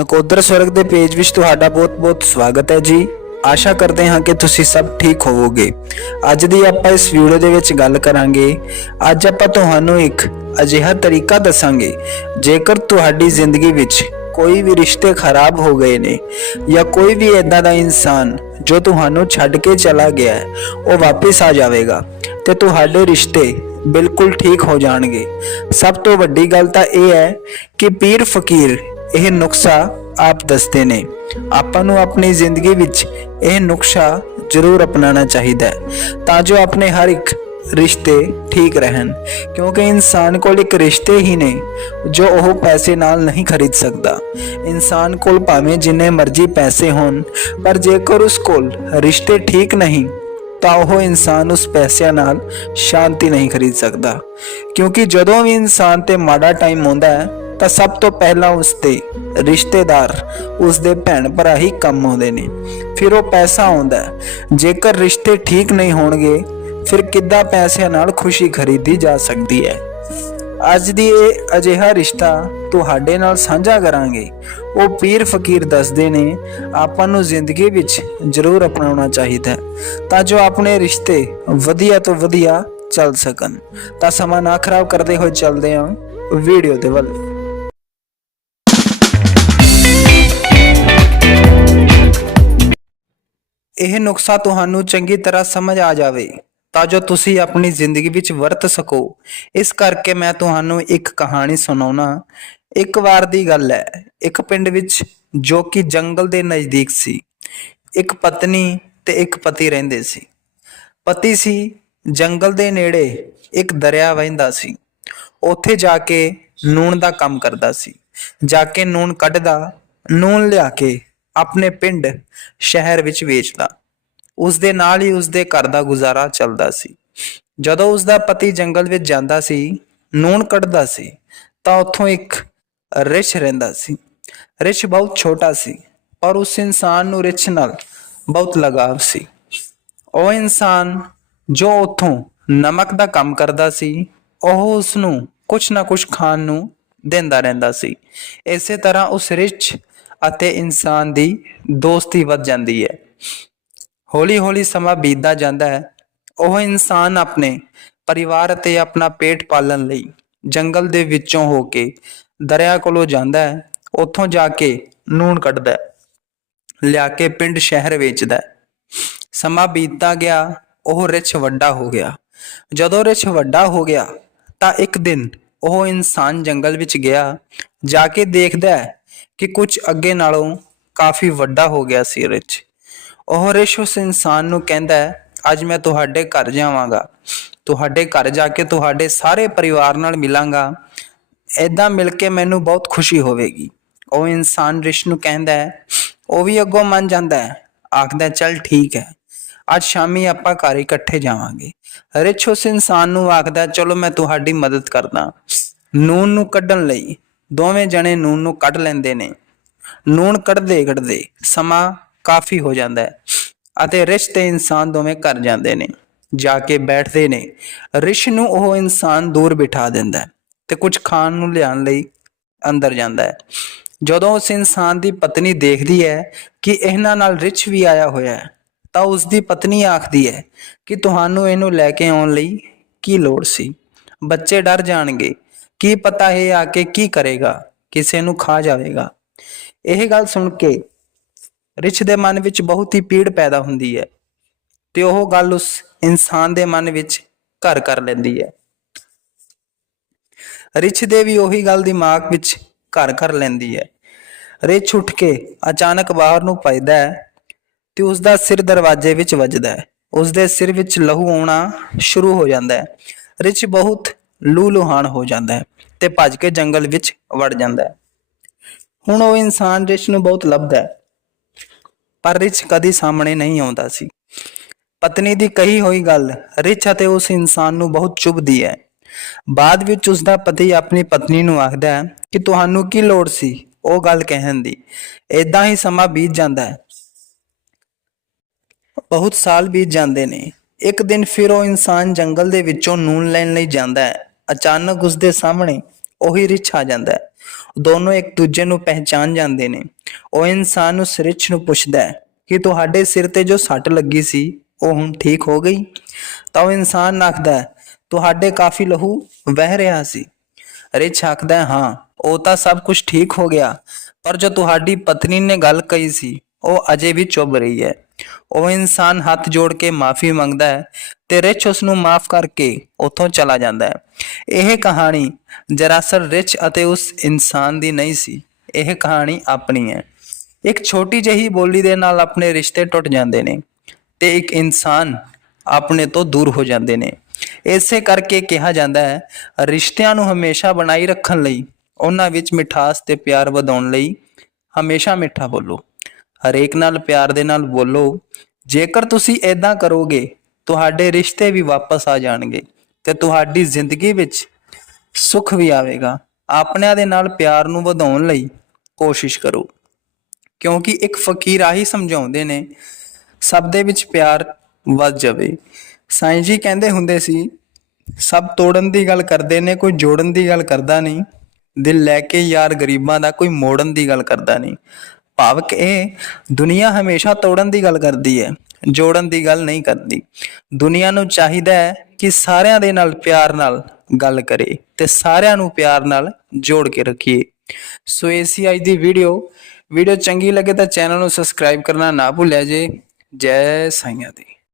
ਨਕੋਦਰ ਸਵਰਗ ਦੇ ਪੇਜ ਵਿੱਚ ਤੁਹਾਡਾ ਬਹੁਤ-ਬਹੁਤ ਸਵਾਗਤ ਹੈ ਜੀ। ਆਸ਼ਾ ਕਰਦੇ ਹਾਂ ਕਿ ਤੁਸੀਂ ਸਭ ਠੀਕ ਹੋਵੋਗੇ। ਅੱਜ ਦੀ ਆਪਾਂ ਇਸ ਵੀਡੀਓ ਦੇ ਵਿੱਚ ਗੱਲ ਕਰਾਂਗੇ। ਅੱਜ ਆਪਾਂ ਤੁਹਾਨੂੰ ਇੱਕ ਅਜਿਹਾ ਤਰੀਕਾ ਦੱਸਾਂਗੇ, ਜੇਕਰ ਤੁਹਾਡੀ ਜ਼ਿੰਦਗੀ ਵਿੱਚ ਕੋਈ ਵੀ ਰਿਸ਼ਤੇ ਖਰਾਬ ਹੋ ਗਏ ਨੇ ਜਾਂ ਕੋਈ ਵੀ ਇਦਾਂ ਦਾ ਇਨਸਾਨ ਜੋ ਤੁਹਾਨੂੰ ਛੱਡ ਕੇ ਚਲਾ ਗਿਆ ਹੈ, ਉਹ ਵਾਪਸ ਆ ਜਾਵੇਗਾ ਤੇ ਤੁਹਾਡੇ ਰਿਸ਼ਤੇ ਬਿਲਕੁਲ ਠੀਕ ਹੋ ਜਾਣਗੇ। ਸਭ ਤੋਂ ਵੱਡੀ ਗੱਲ ਤਾਂ ਇਹ ਹੈ ਕਿ ਪੀਰ ਫਕੀਰ ਇਹ ਨੁਕਸਾ ਆਪ ਦੱਸਦੇ ਨੇ। ਆਪਾਂ ਨੂੰ ਆਪਣੀ ਜ਼ਿੰਦਗੀ ਵਿੱਚ ਇਹ ਨੁਕਸਾ ਜ਼ਰੂਰ ਅਪਣਾਉਣਾ ਚਾਹੀਦਾ ਹੈ ਤਾਂ ਜੋ ਆਪਣੇ ਹਰ ਇੱਕ ਰਿਸ਼ਤੇ ਠੀਕ ਰਹਿਣ। ਕਿਉਂਕਿ ਇਨਸਾਨ ਕੋਲ ਇੱਕ ਰਿਸ਼ਤੇ ਹੀ ਨੇ ਜੋ ਉਹ ਪੈਸੇ ਨਾਲ ਨਹੀਂ ਖਰੀਦ ਸਕਦਾ। ਇਨਸਾਨ ਕੋਲ ਭਾਵੇਂ ਜਿੰਨੇ ਮਰਜ਼ੀ ਪੈਸੇ ਹੋਣ, ਪਰ ਜੇਕਰ ਉਸ ਕੋਲ ਰਿਸ਼ਤੇ ਠੀਕ ਨਹੀਂ ਤਾਂ ਉਹ ਇਨਸਾਨ ਉਸ ਪੈਸਿਆਂ ਨਾਲ ਸ਼ਾਂਤੀ ਨਹੀਂ ਖਰੀਦ ਸਕਦਾ। ਕਿਉਂਕਿ ਜਦੋਂ ਵੀ ਇਨਸਾਨ ਤੇ ਮਾੜਾ ਟਾਈਮ ਆਉਂਦਾ ਹੈ, ਤਾਂ ਸਭ ਤੋਂ ਪਹਿਲਾਂ ਉਸ ਤੇ ਰਿਸ਼ਤੇਦਾਰ, ਉਸ ਦੇ ਭੈਣ ਭਰਾ ਹੀ ਕੰਮ ਆਉਂਦੇ ਨੇ। ਫਿਰ ਉਹ ਪੈਸਾ ਆਉਂਦਾ ਜੇਕਰ ਰਿਸ਼ਤੇ ਠੀਕ ਨਹੀਂ ਹੋਣਗੇ, ਫਿਰ ਕਿੱਦਾਂ ਪੈਸਿਆਂ ਨਾਲ ਖੁਸ਼ੀ ਖਰੀਦੀ ਜਾ ਸਕਦੀ ਹੈ? ਅੱਜ ਦੀ ਇਹ ਅਜਿਹਾ ਰਿਸ਼ਤਾ ਤੁਹਾਡੇ ਨਾਲ ਸਾਂਝਾ ਕਰਾਂਗੇ। ਉਹ ਪੀਰ ਫਕੀਰ ਦੱਸਦੇ ਨੇ, ਆਪਾਂ ਨੂੰ ਜ਼ਿੰਦਗੀ ਵਿੱਚ ਜ਼ਰੂਰ ਅਪਣਾਉਣਾ ਚਾਹੀਦਾ ਤਾਂ ਜੋ ਆਪਣੇ ਰਿਸ਼ਤੇ ਵਧੀਆ ਤੋਂ ਵਧੀਆ ਚੱਲ ਸਕਣ। ਤਾਂ ਸਮਾਂ ਨਾ ਖਰਾਬ ਕਰਦੇ ਹੋਏ ਚੱਲਦੇ ਹਾਂ ਵੀਡੀਓ ਦੇ ਵੱਲ। ਇਹ ਨੁਕਸਾ ਤੁਹਾਨੂੰ ਚੰਗੀ ਤਰ੍ਹਾਂ ਸਮਝ ਆ ਜਾਵੇ। ਤਾਂ ਜੋ ਤੁਸੀਂ ਆਪਣੀ ਜ਼ਿੰਦਗੀ ਵਿੱਚ ਵਰਤ ਸਕੋ। ਇਸ ਕਰਕੇ ਮੈਂ ਤੁਹਾਨੂੰ ਇੱਕ ਕਹਾਣੀ ਸੁਣਾਉਣਾ। ਇੱਕ ਵਾਰ ਦੀ ਗੱਲ ਹੈ। ਇੱਕ ਪਿੰਡ ਵਿੱਚ ਜੋ ਕਿ ਜੰਗਲ ਦੇ ਨਜ਼ਦੀਕ ਸੀ। ਇੱਕ ਪਤਨੀ ਤੇ ਇੱਕ ਪਤੀ ਰਹਿੰਦੇ ਸੀ। ਪਤੀ ਸੀ ਜੰਗਲ ਦੇ ਨੇੜੇ ਇੱਕ ਦਰਿਆ ਵਹਿੰਦਾ ਸੀ। ਉੱਥੇ ਜਾ ਕੇ ਨੂਣ ਦਾ ਕੰਮ ਕਰਦਾ ਸੀ। ਜਾ ਕੇ ਨੂਣ ਕੱਢਦਾ, ਨੂਣ ਲਿਆ ਕੇ ਆਪਣੇ ਪਿੰਡ ਸ਼ਹਿਰ ਵਿੱਚ ਵੇਚਦਾ। ਉਸ ਦੇ ਨਾਲ ਹੀ ਉਸ ਦੇ ਘਰ ਦਾ ਗੁਜ਼ਾਰਾ ਚੱਲਦਾ ਸੀ। ਜਦੋਂ ਉਸ ਦਾ ਪਤੀ ਜੰਗਲ ਵਿੱਚ ਜਾਂਦਾ ਸੀ ਨੂਣ ਕੱਢਦਾ ਸੀ, ਤਾਂ ਉੱਥੋਂ ਇੱਕ ਰਿਛ ਰਹਿੰਦਾ ਸੀ। ਰਿਛ ਬਹੁਤ ਛੋਟਾ ਸੀ ਔਰ ਉਸ ਇਨਸਾਨ ਨੂੰ ਰਿਛ ਨਾਲ ਬਹੁਤ ਲਗਾਵ ਸੀ। ਉਹ ਇਨਸਾਨ ਜੋ ਉੱਥੋਂ ਨਮਕ ਦਾ ਕੰਮ ਕਰਦਾ ਸੀ, ਉਹ ਉਸ ਨੂੰ ਕੁਛ ਨਾ ਕੁਛ ਖਾਣ ਨੂੰ ਦਿੰਦਾ ਰਹਿੰਦਾ ਸੀ। ਇਸੇ ਤਰ੍ਹਾਂ ਉਸ ਰਿਚ ਅਤੇ ਇਨਸਾਨ ਦੀ ਦੋਸਤੀ ਵੱਧ ਜਾਂਦੀ ਹੈ। ਹੌਲੀ ਹੌਲੀ ਸਮਾਂ ਬੀਤਦਾ ਜਾਂਦਾ ਹੈ। ਉਹ ਇਨਸਾਨ ਆਪਣੇ ਪਰਿਵਾਰ ਅਤੇ ਆਪਣਾ ਪੇਟ ਪਾਲਣ ਲਈ ਜੰਗਲ ਦੇ ਵਿੱਚੋਂ ਹੋ ਕੇ ਦਰਿਆ ਕੋਲੋਂ ਜਾਂਦਾ ਹੈ। ਉੱਥੋਂ ਜਾ ਕੇ ਨੂਣ ਕੱਢਦਾ ਹੈ। ਲਿਆ ਕੇ ਪਿੰਡ ਸ਼ਹਿਰ ਵੇਚਦਾ ਹੈ। ਸਮਾਂ ਬੀਤਦਾ ਗਿਆ, ਉਹ ਰਿਛ ਵੱਡਾ ਹੋ ਗਿਆ। ਜਦੋਂ ਰਿਛ ਵੱਡਾ ਹੋ ਗਿਆ, ਤਾਂ ਇੱਕ ਦਿਨ ਉਹ ਇਨਸਾਨ ਜੰਗਲ ਵਿੱਚ ਗਿਆ, ਜਾ ਕੇ ਦੇਖਦਾ ਹੈ ਕਿ ਕੁਝ ਅੱਗੇ ਨਾਲੋਂ ਕਾਫੀ ਵੱਡਾ ਹੋ ਗਿਆ ਸੀ ਰਿਛ। ਉਹ ਰਿਸ਼ ਉਸ ਇਨਸਾਨ ਨੂੰ ਕਹਿੰਦਾ ਹੈ, ਅੱਜ ਮੈਂ ਤੁਹਾਡੇ ਘਰ ਜਾਵਾਂਗਾ। ਤੁਹਾਡੇ ਘਰ ਜਾ ਕੇ ਤੁਹਾਡੇ ਸਾਰੇ ਪਰਿਵਾਰ ਨਾਲ ਮਿਲਾਂਗਾ। ਐਦਾਂ ਮਿਲ ਕੇ ਮੈਨੂੰ ਬਹੁਤ ਖੁਸ਼ੀ ਹੋਵੇਗੀ। ਉਹ ਇਨਸਾਨ ਰਿਸ਼ ਨੂੰ ਕਹਿੰਦਾ ਹੈ, ਉਹ ਵੀ ਅੱਗੋਂ ਮੰਨ ਜਾਂਦਾ ਹੈ, ਆਖਦਾ ਚੱਲ ਠੀਕ ਹੈ, ਅੱਜ ਸ਼ਾਮੀ ਆਪਾਂ ਘਰ ਇਕੱਠੇ ਜਾਵਾਂਗੇ। ਰਿਸ਼ ਉਸ ਇਨਸਾਨ ਨੂੰ ਆਖਦਾ ਚਲੋ ਮੈਂ ਤੁਹਾਡੀ ਮਦਦ ਕਰਦਾ। ਨੂਨ ਨੂੰ ਕੱਢਣ ਲਈ ਦੋਵੇਂ ਜਣੇ ਨੂਨ ਨੂੰ ਕੱਢ ਲੈਂਦੇ ਨੇ। ਨੂਨ ਕੱਢਦੇ ਕੱਢਦੇ ਸਮਾਂ ਕਾਫੀ ਹੋ ਜਾਂਦਾ ਹੈ। ਅਤੇ ਰਿਸ਼ ਤੇ ਇਨਸਾਨ ਦੋਵੇਂ ਘਰ ਜਾਂਦੇ ਨੇ, ਜਾ ਕੇ ਬੈਠਦੇ ਨੇ। ਰਿਸ਼ ਨੂੰ ਉਹ ਇਨਸਾਨ ਦੂਰ ਬਿਠਾ ਦਿੰਦਾ ਹੈ ਤੇ ਕੁਝ ਖਾਣ ਨੂੰ ਲਿਆਉਣ ਲਈ ਅੰਦਰ ਜਾਂਦਾ ਹੈ। ਜਦੋਂ ਉਸ ਇਨਸਾਨ ਦੀ ਪਤਨੀ ਦੇਖਦੀ ਹੈ ਕਿ ਇਹਨਾਂ ਨਾਲ ਰਿਚ ਵੀ ਆਇਆ ਹੋਇਆ ਹੈ, ਤਾਂ ਉਸ ਦੀ ਪਤਨੀ ਆਖਦੀ ਹੈ ਕਿ ਤੁਹਾਨੂੰ ਇਹਨੂੰ ਲੈ ਕੇ ਆਉਣ ਲਈ ਕੀ ਲੋੜ ਸੀ? ਬੱਚੇ ਡਰ ਜਾਣਗੇ। ਕੀ ਪਤਾ ਇਹ ਆ ਕੇ ਕੀ ਕਰੇਗਾ? ਕਿਸੇ ਨੂੰ ਖਾ ਜਾਵੇਗਾ। ਇਹ ਗੱਲ ਸੁਣ ਕੇ ਰਿਚ ਦੇ ਮਨ ਵਿੱਚ ਬਹੁਤ ਹੀ ਪੀੜ ਪੈਦਾ ਹੁੰਦੀ ਹੈ ਤੇ ਉਹ ਗੱਲ ਉਸ ਇਨਸਾਨ ਦੇ ਮਨ ਵਿੱਚ ਘਰ ਕਰ ਲੈਂਦੀ ਹੈ। ਰਿਛ ਦੇ ਵੀ ਉਹੀ ਗੱਲ ਦਿਮਾਗ ਵਿੱਚ ਘਰ ਕਰ ਲੈਂਦੀ ਹੈ। ਰਿਛ ਉੱਠ ਕੇ ਅਚਾਨਕ ਬਾਹਰ ਨੂੰ ਭੱਜਦਾ ਹੈ ਤੇ ਉਸ ਦਾ ਸਿਰ ਦਰਵਾਜ਼ੇ ਵਿੱਚ ਵੱਜਦਾ ਹੈ। ਉਸ ਦੇ ਸਿਰ ਵਿੱਚ ਲਹੂ ਆਉਣਾ ਸ਼ੁਰੂ ਹੋ ਜਾਂਦਾ ਹੈ। ਰਿਛ ਬਹੁਤ ਲੂ ਲੁਹਾਨ ਹੋ ਜਾਂਦਾ ਹੈ ਤੇ ਭੱਜ ਕੇ ਜੰਗਲ ਵਿੱਚ ਵੜ ਜਾਂਦਾ ਹੈ। ਹੁਣ ਉਹ ਇਨਸਾਨ ਰਿਛ ਨੂੰ ਬਹੁਤ ਲੱਭਦਾ ਹੈ। ਪਰ ਰਿਛ ਕਦੀ ਸਾਹਮਣੇ ਨਹੀਂ ਆਉਂਦਾ ਸੀ। ਪਤਨੀ ਦੀ ਕਹੀ ਹੋਈ ਗੱਲ ਰਿਛ ਅਤੇ ਉਸ ਇਨਸਾਨ ਨੂੰ ਬਹੁਤ ਚੁਭਦੀ ਹੈ। ਬਾਅਦ ਵਿੱਚ ਉਸ ਦਾ ਪਤੀ ਆਪਣੀ ਪਤਨੀ ਨੂੰ ਆਖਦਾ ਹੈ ਕਿ ਤੁਹਾਨੂੰ ਕੀ ਲੋੜ ਸੀ? ਉਹ ਗੱਲ ਕਹਿਣ ਦੀ। ਇਦਾਂ ਹੀ ਸਮਾਂ ਬੀਤ ਜਾਂਦਾ ਹੈ। ਬਹੁਤ ਸਾਲ ਬੀਤ ਜਾਂਦੇ ਨੇ। ਇੱਕ ਦਿਨ ਫਿਰ ਉਹ ਇਨਸਾਨ ਜੰਗਲ ਦੇ ਵਿੱਚੋਂ ਨੂਨ ਲੈਣ ਲਈ ਜਾਂਦਾ ਹੈ। ਅਚਾਨਕ ਉਸ ਦੇ ਸਾਹਮਣੇ ਉਹੀ ਰਿਛ ਆ ਜਾਂਦਾ ਹੈ। ਦੋਨੋਂ ਇੱਕ ਦੂਜੇ ਨੂੰ ਪਹਿਚਾਨ ਜਾਂਦੇ ਨੇ। ਉਹ ਇਨਸਾਨ ਉਸ ਰਿਛ ਨੂੰ ਪੁੱਛਦਾ ਹੈ ਕਿ ਤੁਹਾਡੇ ਸਿਰ ਤੇ ਜੋ ਸੱਟ ਲੱਗੀ ਸੀ, ਉਹ ਹੁਣ ਠੀਕ ਹੋ ਗਈ? ਤਾਂ ਉਹ ਇਨਸਾਨ ਆਖਦਾ ਹੈ, ਤੁਹਾਡੇ ਕਾਫੀ ਲਹੂ ਵਹਿ ਰਿਹਾ ਸੀ। ਰਿਛ ਆਖਦਾ ਹਾਂ ਉਹ ਤਾਂ ਸਭ ਕੁਝ ਠੀਕ ਹੋ ਗਿਆ, ਪਰ ਜੋ ਤੁਹਾਡੀ ਪਤਨੀ ਨੇ ਗੱਲ ਕਹੀ ਸੀ, ਉਹ ਅਜੇ ਵੀ ਚੁੱਭ ਰਹੀ ਹੈ। ਉਹ ਇਨਸਾਨ ਹੱਥ ਜੋੜ ਕੇ ਮਾਫੀ ਮੰਗਦਾ ਹੈ ਤੇ ਰਿਛ ਉਸ ਨੂੰ ਮਾਫ ਕਰਕੇ ਉੱਥੋਂ ਚਲਾ ਜਾਂਦਾ ਹੈ। ਇਹ ਕਹਾਣੀ ਜਰਾਸਰ ਰਿਛ ਅਤੇ ਉਸ ਇਨਸਾਨ ਦੀ ਨਹੀਂ ਸੀ। ਇਹ ਕਹਾਣੀ ਆਪਣੀ ਹੈ। ਇੱਕ ਛੋਟੀ ਜਿਹੀ ਬੋਲੀ ਦੇ ਨਾਲ ਆਪਣੇ ਰਿਸ਼ਤੇ ਟੁੱਟ ਜਾਂਦੇ ਨੇ ਤੇ ਇੱਕ ਇਨਸਾਨ ਆਪਣੇ ਤੋਂ ਦੂਰ ਹੋ ਜਾਂਦੇ ਨੇ। ਇਸੇ ਕਰਕੇ ਕਿਹਾ ਜਾਂਦਾ ਹੈ, ਰਿਸ਼ਤਿਆਂ ਨੂੰ ਹਮੇਸ਼ਾ ਬਣਾਈ ਰੱਖਣ ਲਈ, ਉਹਨਾਂ ਵਿੱਚ ਮਿਠਾਸ ਤੇ ਪਿਆਰ ਵਧਾਉਣ ਲਈ ਹਮੇਸ਼ਾ ਮਿੱਠਾ ਬੋਲੋ। ਹਰੇਕ ਨਾਲ ਪਿਆਰ ਦੇ ਨਾਲ ਬੋਲੋ। ਜੇਕਰ ਤੁਸੀਂ ਇਦਾਂ ਕਰੋਗੇ, ਤੁਹਾਡੇ ਰਿਸ਼ਤੇ ਵੀ ਵਾਪਸ ਆ ਜਾਣਗੇ ਤੇ ਤੁਹਾਡੀ ਜ਼ਿੰਦਗੀ ਵਿੱਚ ਸੁੱਖ ਵੀ ਆਵੇਗਾ। ਆਪਣਿਆਂ ਦੇ ਨਾਲ ਪਿਆਰ ਨੂੰ ਵਧਾਉਣ ਲਈ ਕੋਸ਼ਿਸ਼ ਕਰੋ। ਕਿਉਂਕਿ ਇੱਕ ਫਕੀਰ ਆਹੀ ਸਮਝਾਉਂਦੇ ਨੇ, ਸਭ ਦੇ ਵਿੱਚ ਪਿਆਰ ਵੱਧ ਜਾਵੇ। ਸਾਈਂ ਜੀ ਕਹਿੰਦੇ ਹੁੰਦੇ ਸੀ, ਸਭ ਤੋੜਨ ਦੀ ਗੱਲ ਕਰਦੇ ਨੇ, ਕੋਈ ਜੋੜਨ ਦੀ ਗੱਲ ਕਰਦਾ ਨਹੀਂ। ਦਿਲ ਲੈ ਕੇ ਯਾਰ ਗਰੀਬਾਂ ਦਾ ਕੋਈ ਮੋੜਨ ਦੀ ਗੱਲ ਕਰਦਾ ਨਹੀਂ। ਭਾਵਕ ਇਹ ਦੁਨੀਆ ਹਮੇਸ਼ਾ ਤੋੜਨ ਦੀ ਗੱਲ ਕਰਦੀ ਹੈ, ਜੋੜਨ ਦੀ ਗੱਲ ਨਹੀਂ ਕਰਦੀ। ਦੁਨੀਆ ਨੂੰ ਚਾਹੀਦਾ ਹੈ ਕਿ ਸਾਰਿਆਂ ਦੇ ਨਾਲ ਪਿਆਰ ਨਾਲ ਗੱਲ ਕਰੇ ਤੇ ਸਾਰਿਆਂ ਨੂੰ ਪਿਆਰ ਨਾਲ ਜੋੜ ਕੇ ਰੱਖੀਏ। ਸੋ ਇਹ ਸੀ ਅੱਜ ਦੀ ਵੀਡੀਓ। ਵੀਡੀਓ ਚੰਗੀ ਲੱਗੇ ਤਾਂ ਚੈਨਲ ਨੂੰ ਸਬਸਕ੍ਰਾਈਬ ਕਰਨਾ ਨਾ ਭੁੱਲਿਆ ਜੇ। ਜੈ ਸਾਈਆਂ ਦੀ।